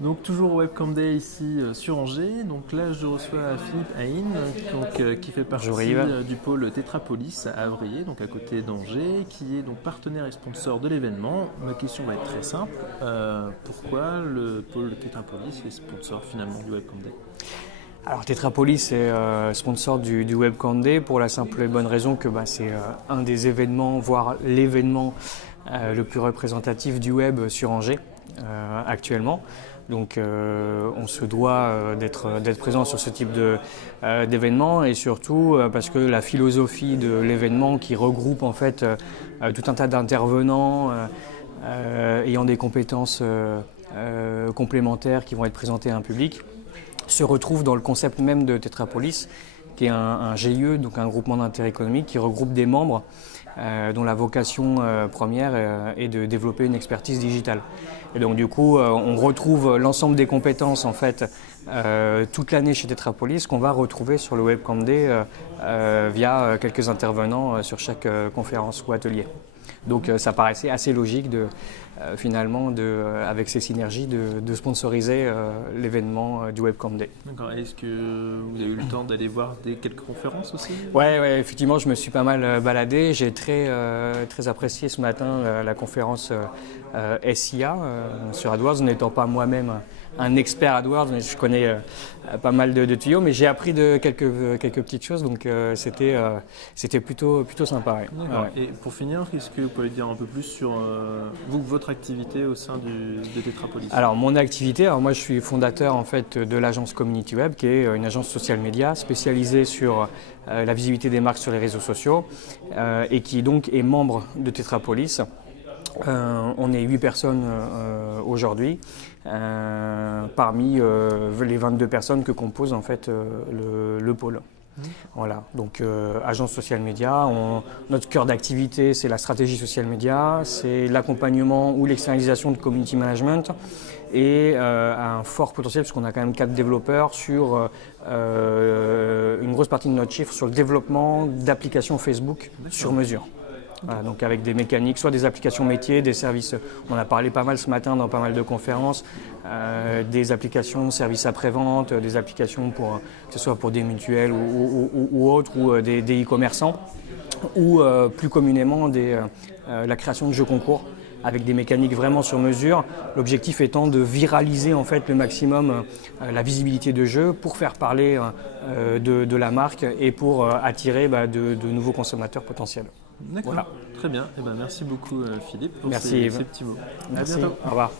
Donc toujours au Webcam Day ici sur Angers. Donc là je reçois Philippe Haïn, qui fait partie Bonjour Yves. du pôle Tétrapolis à Avrillé, donc à côté d'Angers, qui est donc partenaire et sponsor de l'événement. Ma question va être très simple. Pourquoi le pôle Tétrapolis est sponsor finalement du Webcam Day? Alors Tetrapolis est sponsor du Webcam Day pour la simple et bonne raison que c'est un des événements, voire l'événement le plus représentatif du web sur Angers actuellement. Donc on se doit d'être présent sur ce type d'événement et surtout parce que la philosophie de l'événement qui regroupe en fait tout un tas d'intervenants ayant des compétences complémentaires qui vont être présentées à un public se retrouve dans le concept même de Tetrapolis, qui est un GIE, donc un groupement d'intérêt économique qui regroupe des membres dont la vocation première est de développer une expertise digitale. Et donc du coup, on retrouve l'ensemble des compétences en fait toute l'année chez Tetrapolis qu'on va retrouver sur le Webcam Day via quelques intervenants sur chaque conférence ou atelier. Donc ça paraissait assez logique finalement avec ces synergies de sponsoriser l'événement du Webcam Day. D'accord. Est-ce que vous avez eu le temps d'aller voir quelques conférences aussi? Ouais, effectivement, je me suis pas mal baladé. J'ai très apprécié ce matin la conférence SIA sur AdWords, n'étant pas moi-même un expert AdWords, mais je connais pas mal de tuyaux, mais j'ai appris de quelques petites choses, donc c'était plutôt sympa. Ouais. D'accord. Ouais. Et pour finir, est-ce que vous pouvez dire un peu plus sur votre activité au sein de Tetrapolis? Alors mon activité, moi je suis fondateur en fait de l'agence Community Web, qui est une agence social media spécialisée sur la visibilité des marques sur les réseaux sociaux et qui donc est membre de Tetrapolis. On est 8 personnes aujourd'hui, parmi les 22 personnes que compose en fait le pôle. Voilà, donc agence social média, notre cœur d'activité c'est la stratégie social média, c'est l'accompagnement ou l'externalisation de community management et un fort potentiel puisqu'on a quand même 4 développeurs sur une grosse partie de notre chiffre sur le développement d'applications Facebook sur mesure. Voilà, donc avec des mécaniques, soit des applications métiers, des services, on en a parlé pas mal ce matin dans pas mal de conférences, des applications services après-vente, des applications que ce soit pour des mutuelles ou autres, ou des e-commerçants, ou plus communément la création de jeux concours avec des mécaniques vraiment sur mesure. L'objectif étant de viraliser en fait le maximum la visibilité de jeux pour faire parler de la marque et pour attirer de nouveaux consommateurs potentiels. D'accord, Voilà. très bien. Eh ben, merci beaucoup Philippe pour Merci ces Yves. petits mots. Merci. À bientôt. Au revoir.